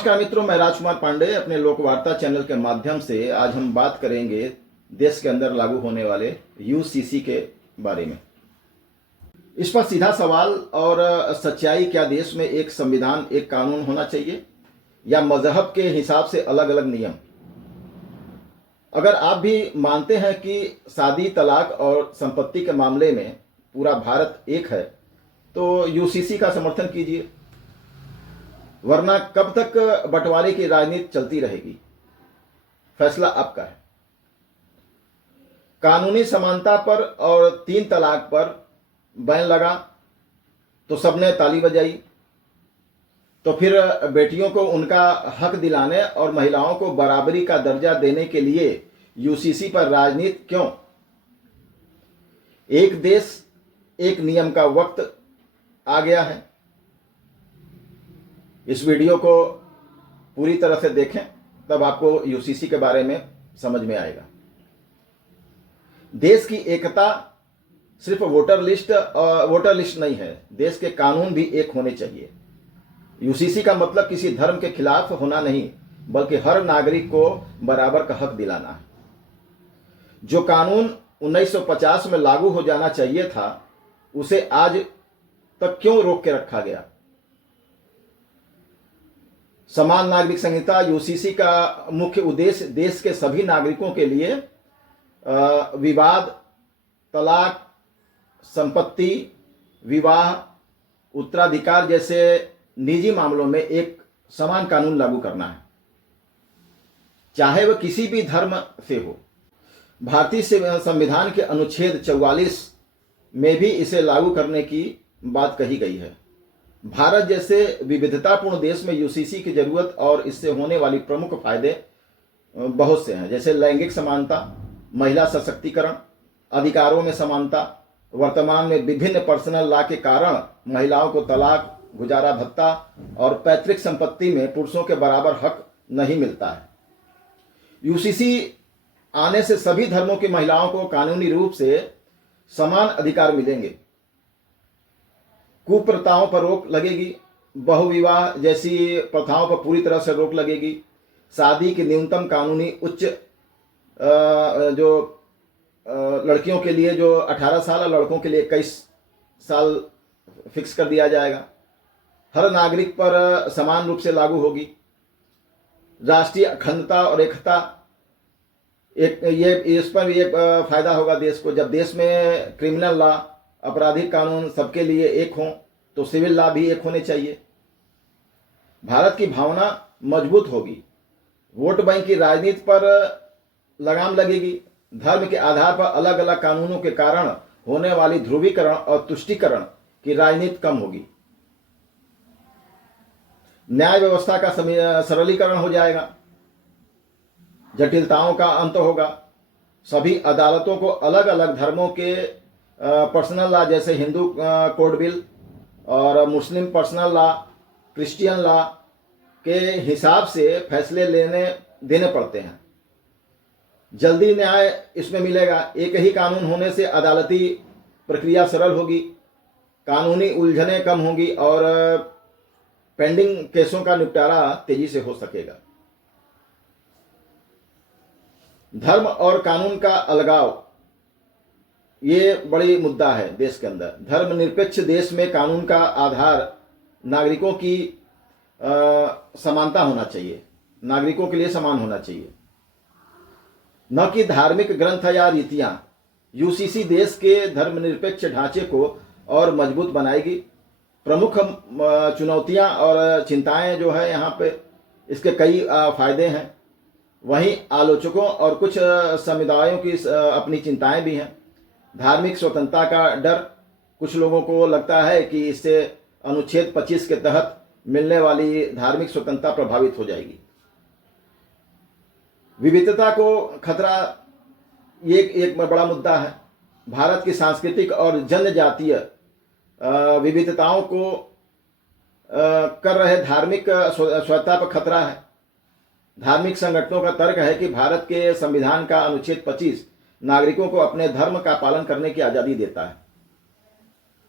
नमस्कार मित्रों, मैं राजकुमार पांडे अपने लोकवार्ता चैनल के माध्यम से आज हम बात करेंगे देश के अंदर लागू होने वाले यूसीसी के बारे में। इस पर सीधा सवाल और सच्चाई, क्या देश में एक संविधान, एक कानून होना चाहिए या मजहब के हिसाब से अलग अलग नियम? अगर आप भी मानते हैं कि शादी, तलाक और संपत्ति के मामले में पूरा भारत एक है तो यूसीसी का समर्थन कीजिए, वरना कब तक बंटवारे की राजनीति चलती रहेगी? फैसला आपका है। कानूनी समानता पर और 3 तलाक पर बैन लगा तो सबने ताली बजाई, तो फिर बेटियों को उनका हक दिलाने और महिलाओं को बराबरी का दर्जा देने के लिए यूसीसी पर राजनीति क्यों? एक देश एक नियम का वक्त आ गया है। इस वीडियो को पूरी तरह से देखें, तब आपको यूसीसी के बारे में समझ में आएगा। देश की एकता सिर्फ वोटर लिस्ट नहीं है, देश के कानून भी एक होने चाहिए। यूसीसी का मतलब किसी धर्म के खिलाफ होना नहीं, बल्कि हर नागरिक को बराबर का हक दिलाना है। जो कानून 1950 में लागू हो जाना चाहिए था, उसे आज तक क्यों रोक के रखा गया? समान नागरिक संहिता यूसीसी का मुख्य उद्देश्य देश के सभी नागरिकों के लिए विवाद, तलाक, संपत्ति, विवाह, उत्तराधिकार जैसे निजी मामलों में एक समान कानून लागू करना है, चाहे वह किसी भी धर्म से हो। भारतीय संविधान के अनुच्छेद 44 में भी इसे लागू करने की बात कही गई है। भारत जैसे विविधतापूर्ण देश में यूसीसी की जरूरत और इससे होने वाली प्रमुख फायदे बहुत से हैं, जैसे लैंगिक समानता, महिला सशक्तिकरण, अधिकारों में समानता। वर्तमान में विभिन्न पर्सनल लॉ के कारण महिलाओं को तलाक, गुजारा भत्ता और पैतृक संपत्ति में पुरुषों के बराबर हक नहीं मिलता है। यूसीसी आने से सभी धर्मों की महिलाओं को कानूनी रूप से समान अधिकार मिलेंगे। कुप्रथाओं पर रोक लगेगी, बहुविवाह जैसी प्रथाओं पर पूरी तरह से रोक लगेगी। शादी की न्यूनतम कानूनी उच्च लड़कियों के लिए जो 18 साल और लड़कों के लिए 21 साल फिक्स कर दिया जाएगा। हर नागरिक पर समान रूप से लागू होगी। राष्ट्रीय अखंडता और एकता, इस पर भी एक फायदा होगा देश को। जब देश में क्रिमिनल लॉ, आपराधिक कानून सबके लिए एक हों, तो सिविल लॉ भी एक होने चाहिए। भारत की भावना मजबूत होगी। वोट बैंक की राजनीति पर लगाम लगेगी। धर्म के आधार पर अलग अलग कानूनों के कारण होने वाली ध्रुवीकरण और तुष्टीकरण की राजनीति कम होगी। न्याय व्यवस्था का सरलीकरण हो जाएगा। जटिलताओं का अंत होगा। सभी अदालतों को अलग अलग धर्मों के पर्सनल लॉ जैसे हिंदू कोड बिल और मुस्लिम पर्सनल लॉ, क्रिश्चियन लॉ के हिसाब से फैसले देने पड़ते हैं। जल्दी न्याय इसमें मिलेगा। एक ही कानून होने से अदालती प्रक्रिया सरल होगी, कानूनी उलझनें कम होंगी और पेंडिंग केसों का निपटारा तेजी से हो सकेगा। धर्म और कानून का अलगाव, ये बड़ी मुद्दा है देश के अंदर। धर्मनिरपेक्ष देश में कानून का आधार नागरिकों की समानता होना चाहिए, नागरिकों के लिए समान होना चाहिए, न कि धार्मिक ग्रंथ या रीतियां। यूसीसी देश के धर्मनिरपेक्ष ढांचे को और मजबूत बनाएगी। प्रमुख चुनौतियां और चिंताएं जो है यहाँ पे, इसके कई फायदे हैं। वहीं आलोचकों और कुछ समुदायों की अपनी चिंताएं भी हैं। धार्मिक स्वतंत्रता का डर, कुछ लोगों को लगता है कि इससे अनुच्छेद 25 के तहत मिलने वाली धार्मिक स्वतंत्रता प्रभावित हो जाएगी। विविधता को खतरा, ये एक बड़ा मुद्दा है। भारत की सांस्कृतिक और जनजातीय विविधताओं को कर रहे धार्मिक स्वतंत्रता पर खतरा है। धार्मिक संगठनों का तर्क है कि भारत के संविधान का अनुच्छेद 25 नागरिकों को अपने धर्म का पालन करने की आज़ादी देता है।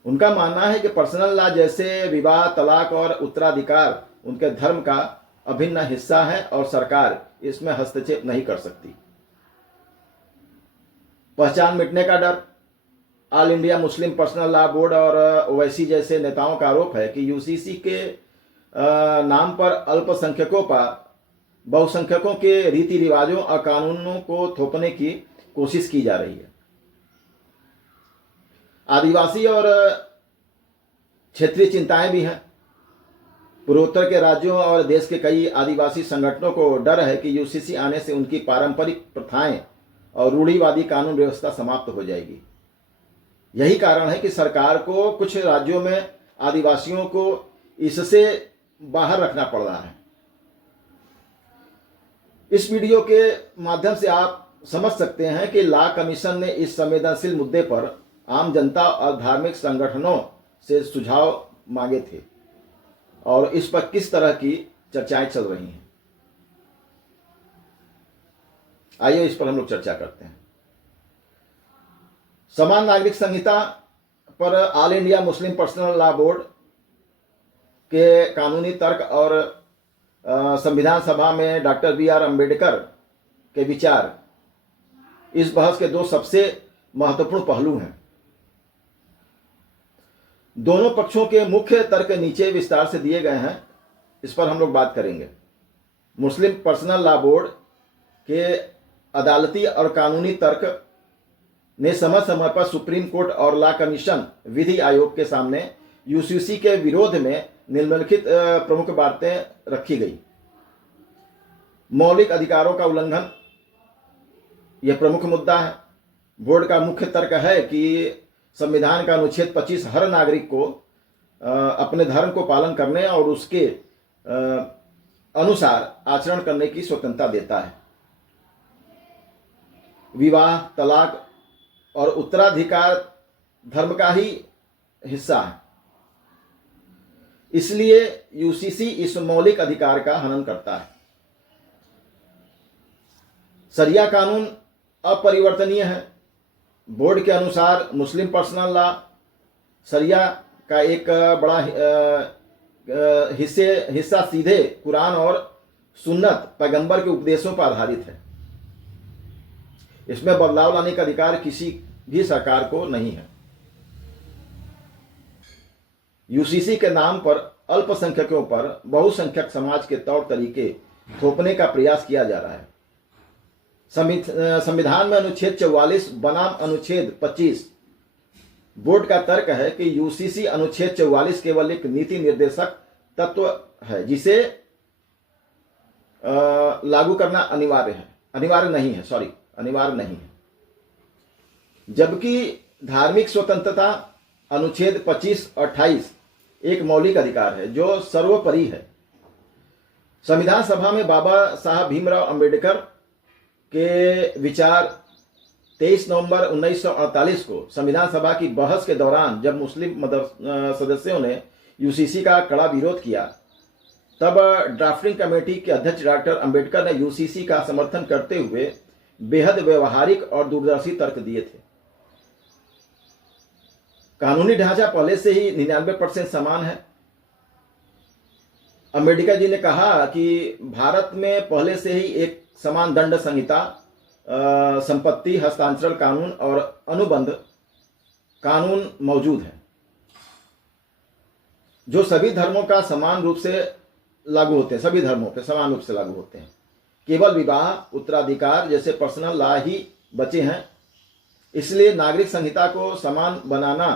उनका मानना है कि पर्सनल लॉ जैसे विवाह, तलाक और उत्तराधिकार उनके धर्म का अभिन्न हिस्सा है और सरकार इसमें हस्तक्षेप नहीं कर सकती। पहचान मिटने का डर। All India Muslim personal law board और ओवैसी जैसे नेताओं का आरोप है कि यूसीसी के नाम पर अल्पसंख्यकों पर बहुसंख्यकों के रीति रिवाजों और कानूनों को थोपने की कोशिश की जा रही है। आदिवासी और क्षेत्रीय चिंताएं भी हैं। पूर्वोत्तर के राज्यों और देश के कई आदिवासी संगठनों को डर है कि यूसीसी आने से उनकी पारंपरिक प्रथाएं और रूढ़िवादी कानून व्यवस्था समाप्त हो जाएगी। यही कारण है कि सरकार को कुछ राज्यों में आदिवासियों को इससे बाहर रखना पड़ रहा है। इस वीडियो के माध्यम से आप समझ सकते हैं कि लॉ कमीशन ने इस संवेदनशील मुद्दे पर आम जनता और धार्मिक संगठनों से सुझाव मांगे थे और इस पर किस तरह की चर्चाएं चल रही हैं। आइए इस पर हम लोग चर्चा करते हैं। समान नागरिक संहिता पर all India Muslim personal law board के कानूनी तर्क और संविधान सभा में डॉक्टर BR अम्बेडकर के विचार इस बहस के दो सबसे महत्वपूर्ण पहलू हैं। दोनों पक्षों के मुख्य तर्क नीचे विस्तार से दिए गए हैं, इस पर हम लोग बात करेंगे। मुस्लिम पर्सनल लॉ बोर्ड के अदालती और कानूनी तर्क ने समय समय पर सुप्रीम कोर्ट और लॉ कमीशन विधि आयोग के सामने यूसीसी के विरोध में निम्नलिखित प्रमुख बातें रखी गई। मौलिक अधिकारों का उल्लंघन यह प्रमुख मुद्दा है। बोर्ड का मुख्य तर्क है कि संविधान का अनुच्छेद 25 हर नागरिक को अपने धर्म को पालन करने और उसके अनुसार आचरण करने की स्वतंत्रता देता है। विवाह, तलाक और उत्तराधिकार धर्म का ही हिस्सा है, इसलिए यूसीसी इस मौलिक अधिकार का हनन करता है। शरिया कानून अपरिवर्तनीय है। बोर्ड के अनुसार मुस्लिम पर्सनल लॉ शरिया का एक बड़ा हिस्सा सीधे कुरान और सुन्नत पैगंबर के उपदेशों पर आधारित है। इसमें बदलाव लाने का अधिकार किसी भी सरकार को नहीं है। यूसीसी के नाम पर अल्पसंख्यकों पर बहुसंख्यक समाज के तौर तरीके थोपने का प्रयास किया जा रहा है। संविधान में अनुच्छेद 44 बनाम अनुच्छेद 25। बोर्ड का तर्क है कि यूसीसी अनुच्छेद 44 केवल एक नीति निर्देशक तत्व है जिसे लागू करना अनिवार्य नहीं है, जबकि धार्मिक स्वतंत्रता अनुच्छेद 25 और 28 एक मौलिक अधिकार है जो सर्वोपरि है। संविधान सभा में बाबा साहब भीमराव अंबेडकर के विचार 23 नवंबर 1948 को संविधान सभा की बहस के दौरान जब मुस्लिम सदस्यों ने यूसीसी का कड़ा विरोध किया, तब ड्राफ्टिंग कमेटी के अध्यक्ष डॉक्टर अंबेडकर ने यूसीसी का समर्थन करते हुए बेहद व्यवहारिक और दूरदर्शी तर्क दिए थे। कानूनी ढांचा पहले से ही 99% समान है। अंबेडकर जी ने कहा कि भारत में पहले से ही एक समान दंड संहिता, संपत्ति हस्तांतरण कानून और अनुबंध कानून मौजूद है जो सभी धर्मों का समान रूप से लागू होते हैं, सभी धर्मों पे समान रूप से लागू होते हैं। केवल विवाह, उत्तराधिकार जैसे पर्सनल लॉ ही बचे हैं। इसलिए नागरिक संहिता को समान बनाना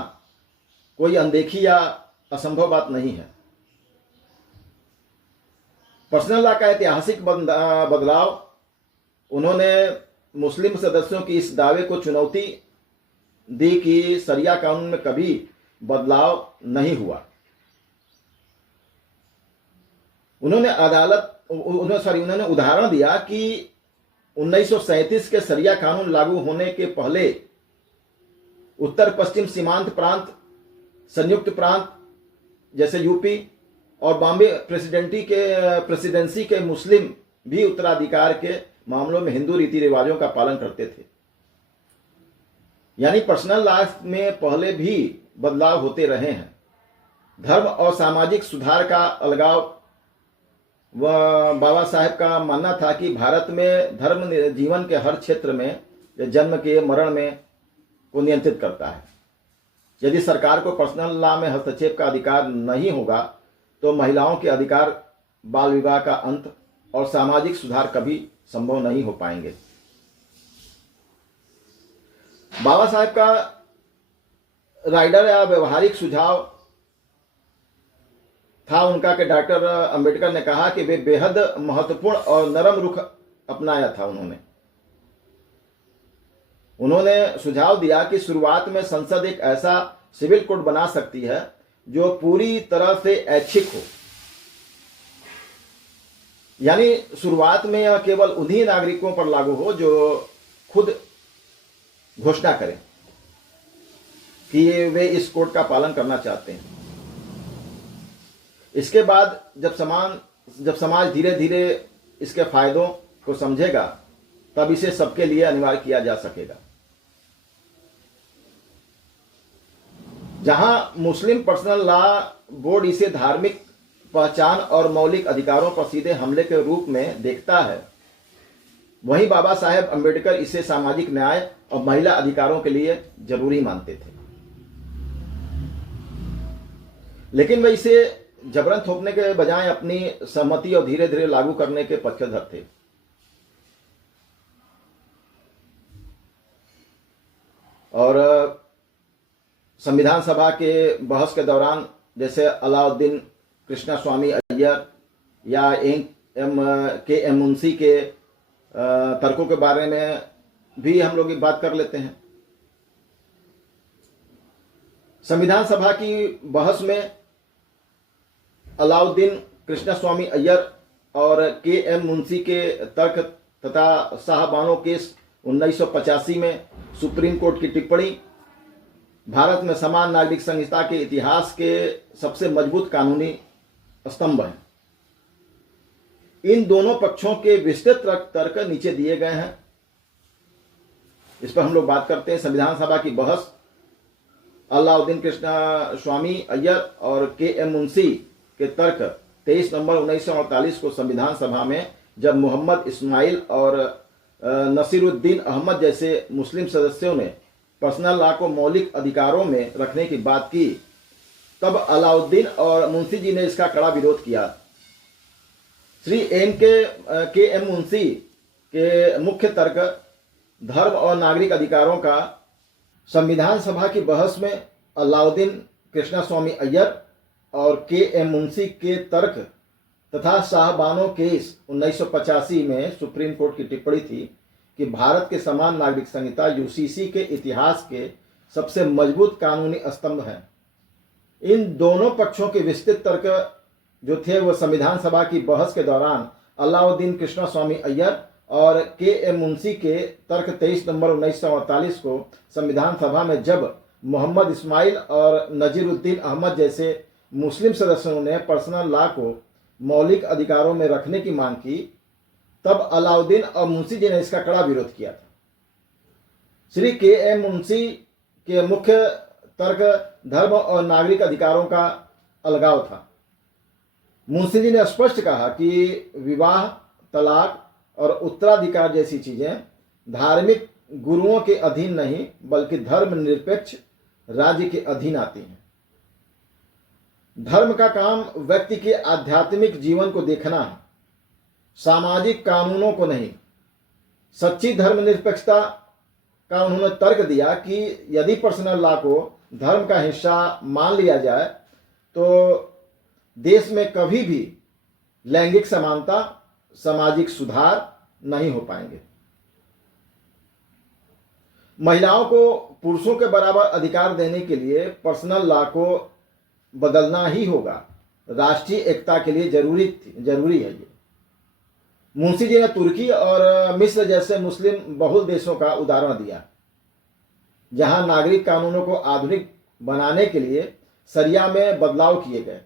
कोई अनदेखी या असंभव बात नहीं है। पर्सनल लॉ का ऐतिहासिक बदलाव, उन्होंने मुस्लिम सदस्यों की इस दावे को चुनौती दी कि शरिया कानून में कभी बदलाव नहीं हुआ। उन्होंने उदाहरण दिया कि 1937 के शरिया कानून लागू होने के पहले उत्तर पश्चिम सीमांत प्रांत, संयुक्त प्रांत जैसे यूपी और बॉम्बे प्रेसिडेंसी के मुस्लिम भी उत्तराधिकार के मामलों में हिंदू रीति रिवाजों का पालन करते थे। यानी पर्सनल लॉ में पहले भी बदलाव होते रहे हैं। धर्म और सामाजिक सुधार का अलगाव वह बाबा साहेब का मानना था कि भारत में धर्म जीवन के हर क्षेत्र में, जन्म के, मरण में, को नियंत्रित करता है। यदि सरकार को पर्सनल लॉ में हस्तक्षेप का अधिकार नहीं होगा तो महिलाओं के अधिकार, बाल विवाह का अंत और सामाजिक सुधार कभी संभव नहीं हो पाएंगे। बाबा साहेब का राइडर या व्यवहारिक सुझाव था उनका कि डॉक्टर अंबेडकर ने कहा कि वे बेहद महत्वपूर्ण और नरम रुख अपनाया था। उन्होंने सुझाव दिया कि शुरुआत में संसद एक ऐसा सिविल कोड बना सकती है जो पूरी तरह से ऐच्छिक हो, यानी शुरुआत में यह केवल उन्हीं नागरिकों पर लागू हो जो खुद घोषणा करें कि वे इस कोड का पालन करना चाहते हैं। इसके बाद जब समाज धीरे धीरे इसके फायदों को समझेगा तब इसे सबके लिए अनिवार्य किया जा सकेगा। जहां मुस्लिम पर्सनल लॉ बोर्ड इसे धार्मिक पहचान और मौलिक अधिकारों पर सीधे हमले के रूप में देखता है, वहीं बाबा साहेब अंबेडकर इसे सामाजिक न्याय और महिला अधिकारों के लिए जरूरी मानते थे। लेकिन वे इसे जबरन थोपने के बजाय अपनी सहमति और धीरे धीरे लागू करने के पक्षधर थे। और संविधान सभा के बहस के दौरान जैसे अलाउद्दीन कृष्णास्वामी अय्यर या के.एम. मुंशी के तर्कों के बारे में भी हम लोग बात कर लेते हैं। संविधान सभा की बहस में अलाउद्दीन कृष्णास्वामी अय्यर और के.एम. मुंशी के तर्क तथा शाहबानो केस 1985 में सुप्रीम कोर्ट की टिप्पणी भारत में समान नागरिक संहिता के इतिहास के सबसे मजबूत कानूनी स्तंभ हैं। इन दोनों पक्षों के विस्तृत तर्क नीचे दिए गए हैं, इस पर हम लोग बात करते हैं। संविधान सभा की बहस अलाउद्दीन कृष्णास्वामी अय्यर और के.एम. मुंशी के तर्क 23 नवंबर 1948 को संविधान सभा में जब मोहम्मद इस्माइल और नसीरुद्दीन अहमद जैसे मुस्लिम सदस्यों ने पर्सनल लॉ को मौलिक अधिकारों में रखने की बात की, तब अलाउद्दीन और मुंशी जी ने इसका कड़ा विरोध किया। श्री के.एम. मुंशी के मुख्य तर्क धर्म और नागरिक अधिकारों का संविधान सभा की बहस में अलाउद्दीन कृष्णास्वामी अय्यर और के.एम. मुंशी के तर्क तथा शाहबानो केस 1985 में सुप्रीम कोर्ट की टिप्पणी थी कि भारत के समान नागरिक संहिता यूसीसी के इतिहास के सबसे मजबूत कानूनी स्तंभ हैं। इन दोनों पक्षों के विस्तृत तर्क जो थे वह संविधान सभा की बहस के दौरान अलाउद्दीन कृष्णास्वामी अय्यर और के.एम. मुंशी के तर्क 23 नवंबर 1948 को संविधान सभा में जब मोहम्मद इस्माइल और नजीरुद्दीन अहमद जैसे मुस्लिम सदस्यों ने पर्सनल लॉ को मौलिक अधिकारों में रखने की मांग की, तब अलाउद्दीन और मुंशी जी ने इसका कड़ा विरोध किया था। श्री के.एम. मुंशी के मुख्य तर्क धर्म और नागरिक अधिकारों का अलगाव था। मुंशी जी ने स्पष्ट कहा कि विवाह, तलाक और उत्तराधिकार जैसी चीजें धार्मिक गुरुओं के अधीन नहीं बल्कि धर्मनिरपेक्ष राज्य के अधीन आती हैं। धर्म का काम व्यक्ति के आध्यात्मिक जीवन को देखना है, सामाजिक कानूनों को नहीं। सच्ची धर्मनिरपेक्षता का उन्होंने तर्क दिया कि यदि पर्सनल लॉ को धर्म का हिस्सा मान लिया जाए तो देश में कभी भी लैंगिक समानता, सामाजिक सुधार नहीं हो पाएंगे। महिलाओं को पुरुषों के बराबर अधिकार देने के लिए पर्सनल लॉ को बदलना ही होगा। राष्ट्रीय एकता के लिए जरूरी है ये। मुंशी जी ने तुर्की और मिस्र जैसे मुस्लिम बहुल देशों का उदाहरण दिया, जहां नागरिक कानूनों को आधुनिक बनाने के लिए शरिया में बदलाव किए गए।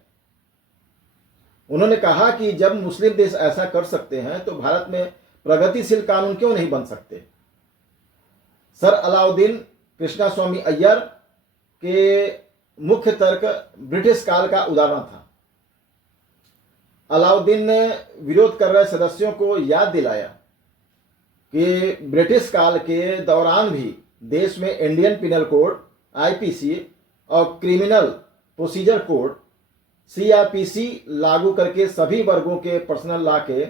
उन्होंने कहा कि जब मुस्लिम देश ऐसा कर सकते हैं तो भारत में प्रगतिशील कानून क्यों नहीं बन सकते। सर अलाउद्दीन कृष्णास्वामी अय्यर के मुख्य तर्क ब्रिटिश काल का उदाहरण था। अलाउद्दीन ने विरोध कर रहे सदस्यों को याद दिलाया कि ब्रिटिश काल के दौरान भी देश में इंडियन पिनल कोड आईपीसी और क्रिमिनल प्रोसीजर कोड सीआरपीसी लागू करके सभी वर्गों के पर्सनल लॉ के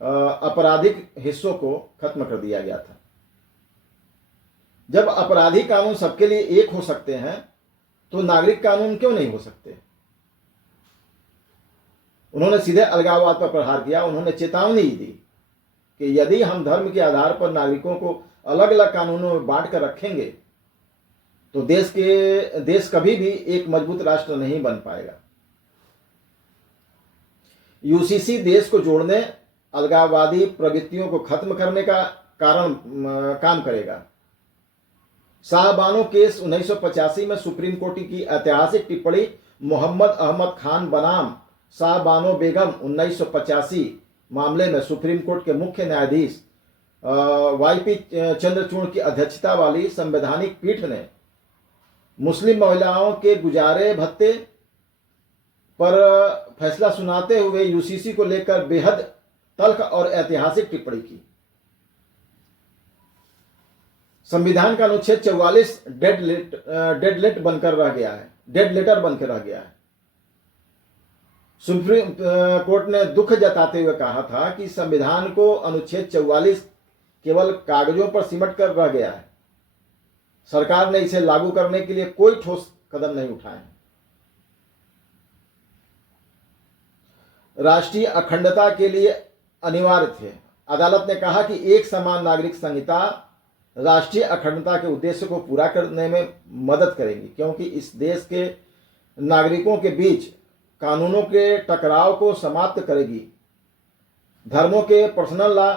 आपराधिक हिस्सों को खत्म कर दिया गया था। जब आपराधिक कानून सबके लिए एक हो सकते हैं तो नागरिक कानून क्यों नहीं हो सकते? उन्होंने सीधे अलगाववाद पर प्रहार किया। उन्होंने चेतावनी दी कि यदि हम धर्म के आधार पर नागरिकों को अलग अलग कानूनों में बांट कर रखेंगे तो देश कभी भी एक मजबूत राष्ट्र नहीं बन पाएगा। यूसीसी देश को जोड़ने, अलगाववादी प्रवृत्तियों को खत्म करने का काम करेगा। शाहबानो केस 1985 में सुप्रीम कोर्ट की ऐतिहासिक टिप्पणी मोहम्मद अहमद खान बनाम शाहबानो बेगम 1985 मामले में सुप्रीम कोर्ट के मुख्य न्यायाधीश वाईपी चंद्रचूड़ की अध्यक्षता वाली संवैधानिक पीठ ने मुस्लिम महिलाओं के गुजारे भत्ते पर फैसला सुनाते हुए यूसीसी को लेकर बेहद तल्ख और ऐतिहासिक टिप्पणी की। संविधान का अनुच्छेद 44 डेड लेटर बनकर रह गया है। सुप्रीम कोर्ट ने दुख जताते हुए कहा था कि संविधान को अनुच्छेद 44 केवल कागजों पर सिमट कर रह गया है। सरकार ने इसे लागू करने के लिए कोई ठोस कदम नहीं उठाए हैं। राष्ट्रीय अखंडता के लिए अनिवार्य थे। अदालत ने कहा कि एक समान नागरिक संहिता राष्ट्रीय अखंडता के उद्देश्य को पूरा करने में मदद करेगी, क्योंकि इस देश के नागरिकों के बीच कानूनों के टकराव को समाप्त करेगी। धर्मों के पर्सनल लॉ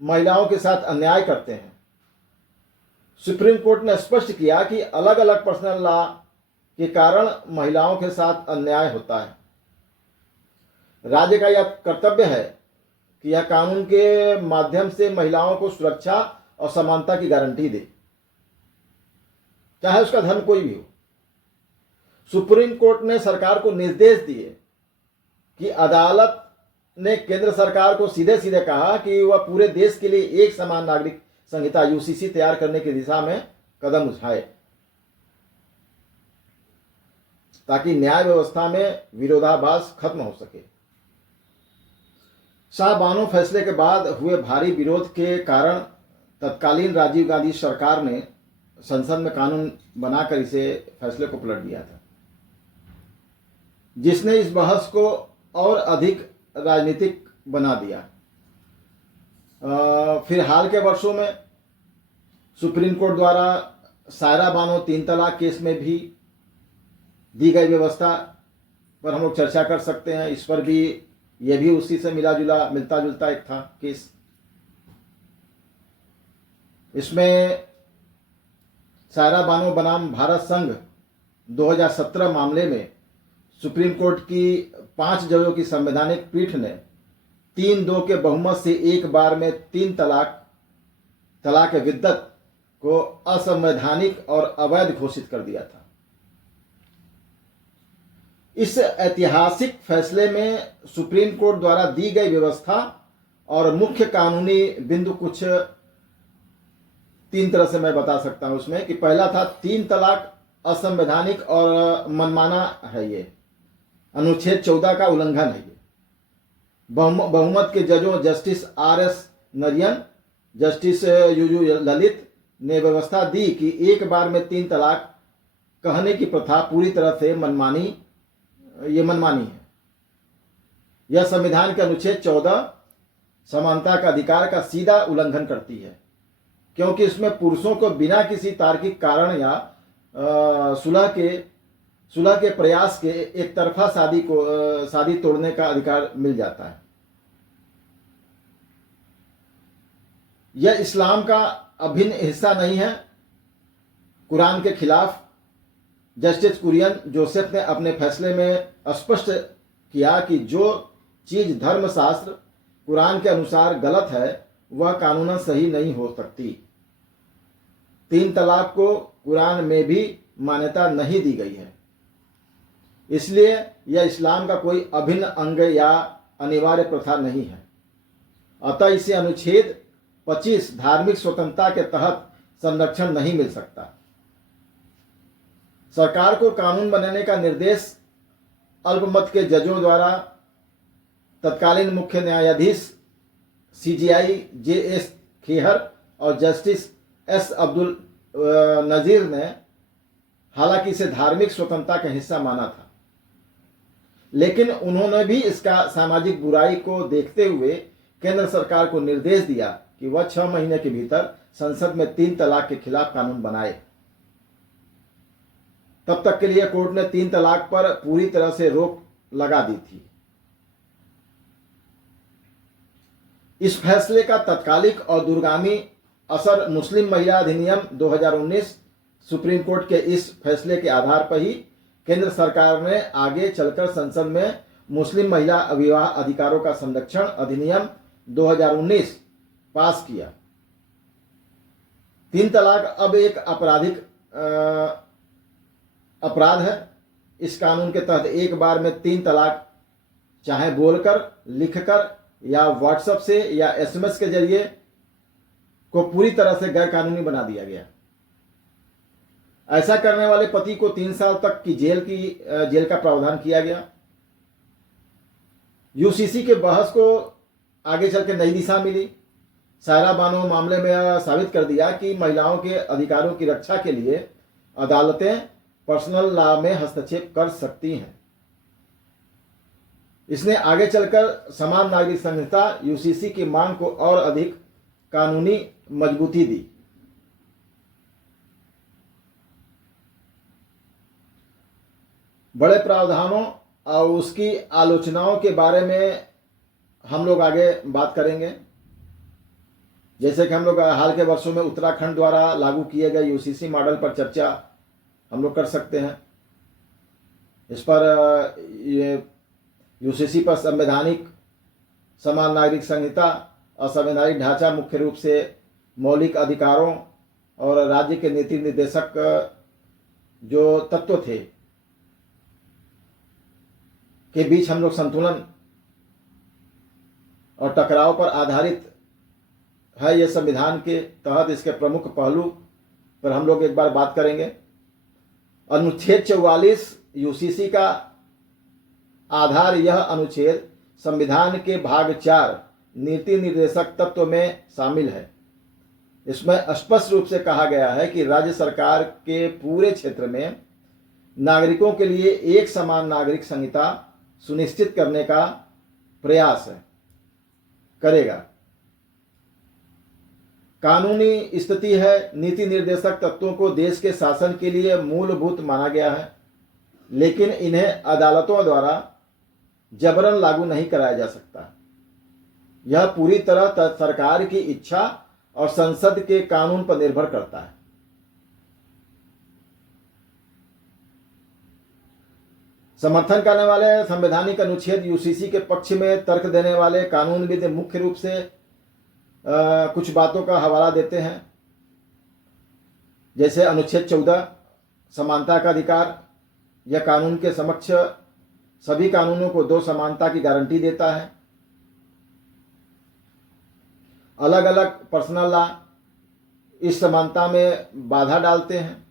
महिलाओं के साथ अन्याय करते हैं। सुप्रीम कोर्ट ने स्पष्ट किया कि अलग अलग पर्सनल लॉ के कारण महिलाओं के साथ अन्याय होता है। राज्य का यह कर्तव्य है कि यह कानून के माध्यम से महिलाओं को सुरक्षा और समानता की गारंटी दे, चाहे उसका धर्म कोई भी हो। सुप्रीम कोर्ट ने सरकार को निर्देश दिए कि अदालत ने केंद्र सरकार को सीधे सीधे कहा कि वह पूरे देश के लिए एक समान नागरिक संहिता यूसीसी तैयार करने की दिशा में कदम उठाए, ताकि न्याय व्यवस्था में विरोधाभास खत्म हो सके। शाहबानो फैसले के बाद हुए भारी विरोध के कारण तत्कालीन राजीव गांधी सरकार ने संसद में कानून बनाकर इसे फैसले को पलट दिया था, जिसने इस बहस को और अधिक राजनीतिक बना दिया। फिर हाल के वर्षों में सुप्रीम कोर्ट द्वारा सायरा बानो 3 तलाक केस में भी दी गई व्यवस्था पर हम लोग चर्चा कर सकते हैं। इस पर भी यह भी उसी से मिलता जुलता एक था केस। इसमें सायरा बानो बनाम भारत संघ 2017 मामले में सुप्रीम कोर्ट की 5 जजों की संवैधानिक पीठ ने 3-2 के बहुमत से एक बार में 3 तलाक विद्दत को असंवैधानिक और अवैध घोषित कर दिया था। इस ऐतिहासिक फैसले में सुप्रीम कोर्ट द्वारा दी गई व्यवस्था और मुख्य कानूनी बिंदु कुछ 3 तरह से मैं बता सकता हूं उसमें कि पहला था 3 तलाक असंवैधानिक और मनमाना है, ये अनुच्छेद 14 का उल्लंघन है। ये बहुमत के जजों justice RS Nariman, justice UU Lalit ने व्यवस्था दी कि एक बार में 3 तलाक कहने की प्रथा पूरी तरह से मनमानी है। यह संविधान के अनुच्छेद 14 समानता का अधिकार का सीधा उल्लंघन करती है, क्योंकि इसमें पुरुषों को बिना किसी तार्किक कारण या सुलह के प्रयास के एक तरफा शादी तोड़ने का अधिकार मिल जाता है। यह इस्लाम का अभिन्न हिस्सा नहीं है। कुरान के खिलाफ जस्टिस कुरियन जोसेफ ने अपने फैसले में स्पष्ट किया कि जो चीज धर्मशास्त्र कुरान के अनुसार गलत है वह कानूनन सही नहीं हो सकती। 3 तलाक को कुरान में भी मान्यता नहीं दी गई है, इसलिए यह इस्लाम का कोई अभिन्न अंग या अनिवार्य प्रथा नहीं है। अतः इसे अनुच्छेद 25 धार्मिक स्वतंत्रता के तहत संरक्षण नहीं मिल सकता। सरकार को कानून बनाने का निर्देश अल्पमत के जजों द्वारा तत्कालीन मुख्य न्यायाधीश CJI JS खेहर और जस्टिस S अब्दुल नजीर ने हालांकि इसे धार्मिक स्वतंत्रता का हिस्सा माना था, लेकिन उन्होंने भी इसका सामाजिक बुराई को देखते हुए केंद्र सरकार को निर्देश दिया कि वह 6 महीने के भीतर संसद में 3 तलाक के खिलाफ कानून बनाए। तब तक के लिए कोर्ट ने 3 तलाक पर पूरी तरह से रोक लगा दी थी। इस फैसले का तत्कालिक और दूरगामी असर मुस्लिम महिला अधिनियम 2019 सुप्रीम कोर्ट के इस फैसले के आधार पर ही केंद्र सरकार ने आगे चलकर संसद में मुस्लिम महिला विवाह अधिकारों का संरक्षण अधिनियम 2019 पास किया। 3 तलाक अब एक आपराधिक अपराध है। इस कानून के तहत एक बार में 3 तलाक चाहे बोलकर, लिखकर या व्हाट्सएप से या SMS के जरिए को पूरी तरह से गैर कानूनी बना दिया गया। ऐसा करने वाले पति को 3 साल तक की जेल का प्रावधान किया गया। UCC के बहस को आगे चल के नई दिशा मिली। सायरा बानो मामले में यह साबित कर दिया कि महिलाओं के अधिकारों की रक्षा के लिए अदालतें पर्सनल लॉ में हस्तक्षेप कर सकती हैं। इसने आगे चलकर समान नागरिक संहिता UCC की मांग को और अधिक कानूनी मजबूती दी। बड़े प्रावधानों और उसकी आलोचनाओं के बारे में हम लोग आगे बात करेंगे। जैसे कि हम लोग हाल के वर्षों में उत्तराखंड द्वारा लागू किए गए UCC मॉडल पर चर्चा हम लोग कर सकते हैं। इस पर ये UCC पर संवैधानिक समान नागरिक संहिता और संवैधानिक ढांचा मुख्य रूप से मौलिक अधिकारों और राज्य के नीति निर्देशक जो तत्व थे के बीच हम लोग संतुलन और टकराव पर आधारित है। यह संविधान के तहत इसके प्रमुख पहलू पर हम लोग एक बार बात करेंगे। अनुच्छेद 44 UCC का आधार यह अनुच्छेद संविधान के भाग 4 नीति निर्देशक तत्व में शामिल है। इसमें स्पष्ट रूप से कहा गया है कि राज्य सरकार के पूरे क्षेत्र में नागरिकों के लिए एक समान नागरिक संहिता सुनिश्चित करने का प्रयास करेगा। कानूनी स्थिति है, नीति निर्देशक तत्वों को देश के शासन के लिए मूलभूत माना गया है, लेकिन इन्हें अदालतों द्वारा जबरन लागू नहीं कराया जा सकता। यह पूरी तरह सरकार की इच्छा और संसद के कानून पर निर्भर करता है। समर्थन करने वाले संवैधानिक अनुच्छेद UCC के पक्ष में तर्क देने वाले कानूनविद मुख्य रूप से कुछ बातों का हवाला देते हैं। जैसे अनुच्छेद 14 समानता का अधिकार, यह कानून के समक्ष सभी कानूनों को 2 समानता की गारंटी देता है। अलग अलग पर्सनल लॉ इस समानता में बाधा डालते हैं।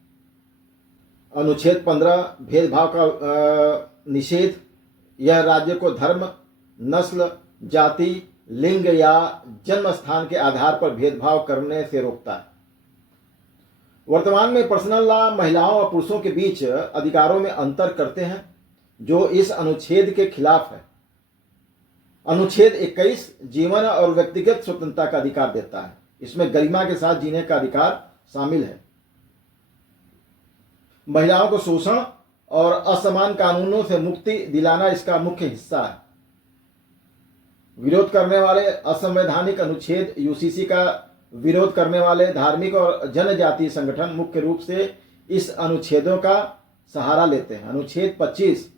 अनुच्छेद 15 भेदभाव का निषेध, यह राज्य को धर्म, नस्ल, जाति, लिंग या जन्म स्थान के आधार पर भेदभाव करने से रोकता है। वर्तमान में पर्सनल लॉ महिलाओं और पुरुषों के बीच अधिकारों में अंतर करते हैं, जो इस अनुच्छेद के खिलाफ है। अनुच्छेद 21 जीवन और व्यक्तिगत स्वतंत्रता का अधिकार देता है। इसमें गरिमा के साथ जीने का अधिकार शामिल है। महिलाओं को शोषण और असमान कानूनों से मुक्ति दिलाना इसका मुख्य हिस्सा है। विरोध करने वाले असंवैधानिक अनुच्छेद UCC का विरोध करने वाले धार्मिक और जनजातीय संगठन मुख्य रूप से इस अनुच्छेदों का सहारा लेते हैं। अनुच्छेद 25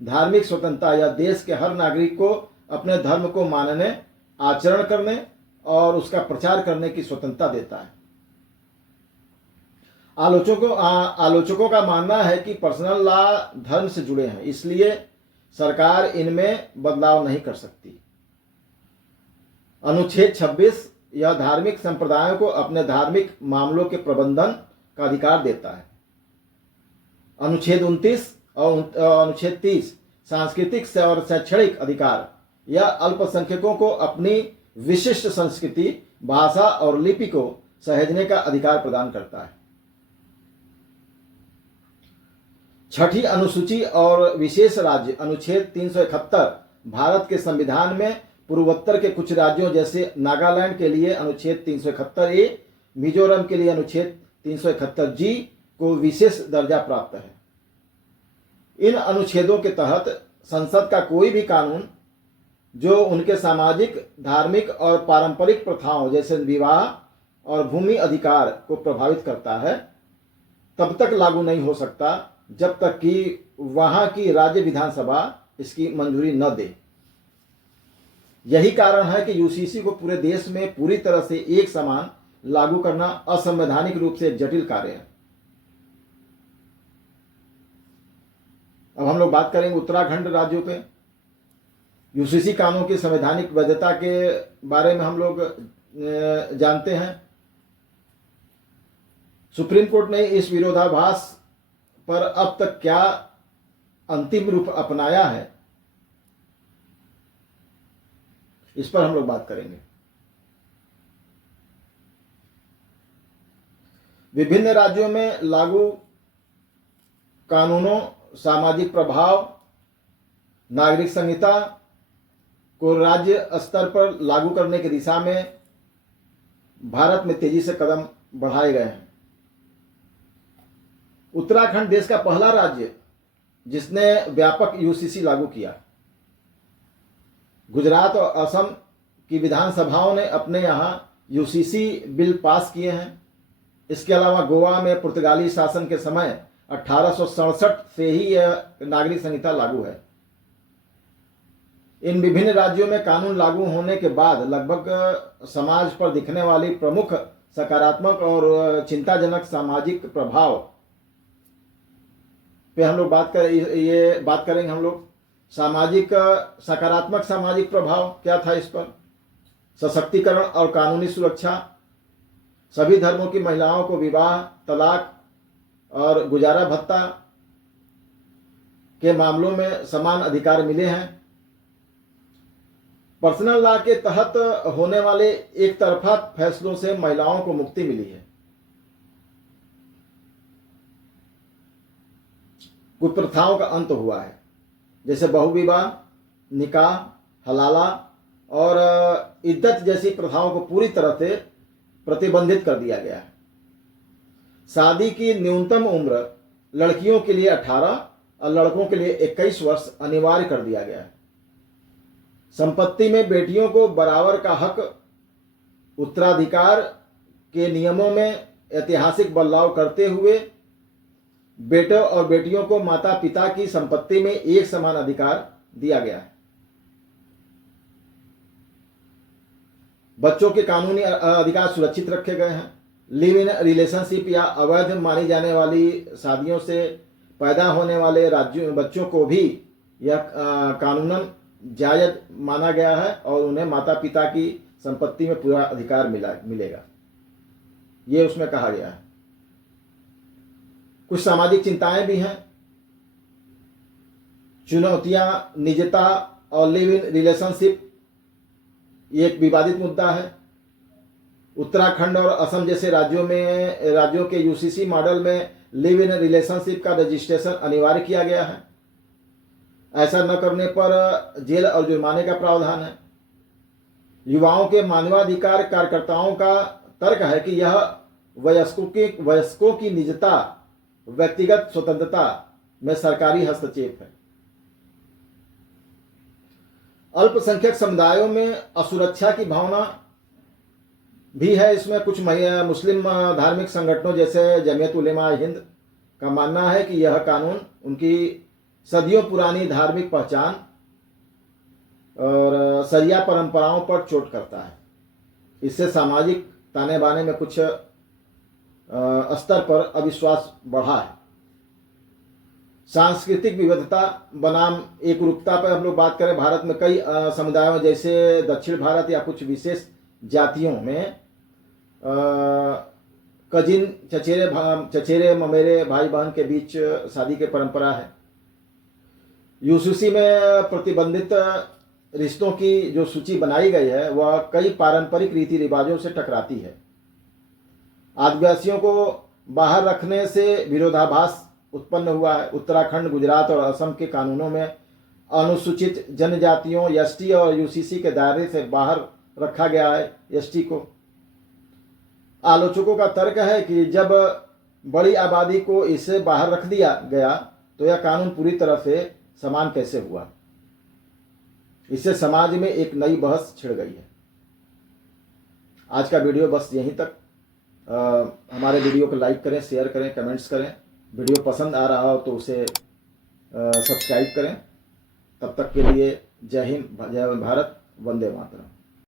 धार्मिक स्वतंत्रता या देश के हर नागरिक को अपने धर्म को मानने, आचरण करने और उसका प्रचार करने की स्वतंत्रता देता है। आलोचकों का मानना है कि पर्सनल लॉ धर्म से जुड़े हैं, इसलिए सरकार इनमें बदलाव नहीं कर सकती। अनुच्छेद 26 यह धार्मिक संप्रदायों को अपने धार्मिक मामलों के प्रबंधन का अधिकार देता है। अनुच्छेद 29 और अनुच्छेद 30 सांस्कृतिक और शैक्षणिक अधिकार यह अल्पसंख्यकों को अपनी विशिष्ट संस्कृति, भाषा और लिपि को सहेजने का अधिकार प्रदान करता है। छठी अनुसूची और विशेष राज्य अनुच्छेद 371 भारत के संविधान में पूर्वोत्तर के कुछ राज्यों जैसे नागालैंड के लिए अनुच्छेद 371 ए, मिजोरम के लिए अनुच्छेद 371 जी को विशेष दर्जा प्राप्त है। इन अनुच्छेदों के तहत संसद का कोई भी कानून जो उनके सामाजिक, धार्मिक और पारंपरिक प्रथाओं जैसे विवाह और भूमि अधिकार को प्रभावित करता है तब तक लागू नहीं हो सकता जब तक कि वहां की राज्य विधानसभा इसकी मंजूरी न दे। यही कारण है कि यूसीसी को पूरे देश में पूरी तरह से एक समान लागू करना असंवैधानिक रूप से एक जटिल कार्य है। अब हम लोग बात करेंगे उत्तराखंड राज्यों पे। यूसीसी कानून की संवैधानिक वैधता के बारे में हम लोग जानते हैं। सुप्रीम कोर्ट ने इस विरोधाभास पर अब तक क्या अंतिम रूप अपनाया है, इस पर हम लोग बात करेंगे। विभिन्न राज्यों में लागू कानूनों, सामाजिक प्रभाव, नागरिक संहिता को राज्य स्तर पर लागू करने की दिशा में भारत में तेजी से कदम बढ़ाए गए हैं। उत्तराखंड देश का पहला राज्य जिसने व्यापक यूसीसी लागू किया। गुजरात और असम की विधानसभाओं ने अपने यहाँ यूसीसी बिल पास किए हैं। इसके अलावा गोवा में पुर्तगाली शासन के समय 1867 से ही यह नागरिक संहिता लागू है। इन विभिन्न राज्यों में कानून लागू होने के बाद लगभग समाज पर दिखने वाली प्रमुख सकारात्मक और चिंताजनक सामाजिक प्रभाव पे हम लोग बात करेंगे हम लोग। सामाजिक सकारात्मक सामाजिक प्रभाव क्या था इस पर? सशक्तिकरण और कानूनी सुरक्षा। सभी धर्मों की महिलाओं को विवाह, तलाक और गुजारा भत्ता के मामलों में समान अधिकार मिले हैं। पर्सनल लॉ के तहत होने वाले एक तरफा फैसलों से महिलाओं को मुक्ति मिली है। कुप्रथाओं का अंत हुआ है, जैसे बहुविवाह, निकाह, हलाला और इद्दत जैसी प्रथाओं को पूरी तरह से प्रतिबंधित कर दिया गया है। शादी की न्यूनतम उम्र लड़कियों के लिए 18 और लड़कों के लिए 21 वर्ष अनिवार्य कर दिया गया है। संपत्ति में बेटियों को बराबर का हक, उत्तराधिकार के नियमों में ऐतिहासिक बदलाव करते हुए बेटों और बेटियों को माता पिता की संपत्ति में एक समान अधिकार दिया गया है। बच्चों के कानूनी अधिकार सुरक्षित रखे गए हैं। लिव इन रिलेशनशिप या अवैध मानी जाने वाली शादियों से पैदा होने वाले बच्चों को भी यह कानूनन जायज माना गया है और उन्हें माता पिता की संपत्ति में पूरा अधिकार मिलेगा, ये उसमें कहा गया है। कुछ सामाजिक चिंताएं भी हैं। चुनौतियां, निजता और लिव इन रिलेशनशिप ये एक विवादित मुद्दा है। उत्तराखंड और असम जैसे राज्यों के यूसीसी मॉडल में लिव इन रिलेशनशिप का रजिस्ट्रेशन अनिवार्य किया गया है। ऐसा न करने पर जेल और जुर्माने का प्रावधान है। युवाओं के मानवाधिकार कार्यकर्ताओं का तर्क है कि यह वयस्कों की निजता, व्यक्तिगत स्वतंत्रता में सरकारी हस्तक्षेप है। अल्पसंख्यक समुदायों में असुरक्षा की भावना भी है। इसमें कुछ मुस्लिम धार्मिक संगठनों जैसे जमीयत उलेमा हिंद का मानना है कि यह कानून उनकी सदियों पुरानी धार्मिक पहचान और शरिया परंपराओं पर चोट करता है। इससे सामाजिक ताने बाने में कुछ स्तर पर अविश्वास बढ़ा है। सांस्कृतिक विविधता बनाम एक रूपता पर हम लोग बात करें, भारत में कई समुदायों में, जैसे दक्षिण भारत या कुछ विशेष जातियों में कजिन चचेरे ममेरे भाई बहन के बीच शादी की परंपरा है। यूसीसी में प्रतिबंधित रिश्तों की जो सूची बनाई गई है वह कई पारंपरिक रीति रिवाजों से टकराती है। आदिवासियों को बाहर रखने से विरोधाभास उत्पन्न हुआ है। उत्तराखंड, गुजरात और असम के कानूनों में अनुसूचित जनजातियों एसटी और यूसीसी के दायरे से बाहर रखा गया है एसटी को। आलोचकों का तर्क है कि जब बड़ी आबादी को इससे बाहर रख दिया गया तो यह कानून पूरी तरह से समान कैसे हुआ। इससे समाज में एक नई बहस छिड़ गई है। आज का वीडियो बस यहीं तक। हमारे वीडियो को लाइक करें, शेयर करें, कमेंट्स करें। वीडियो पसंद आ रहा हो तो उसे सब्सक्राइब करें। तब तक के लिए जय हिंद, जय भारत, वंदे मातरम।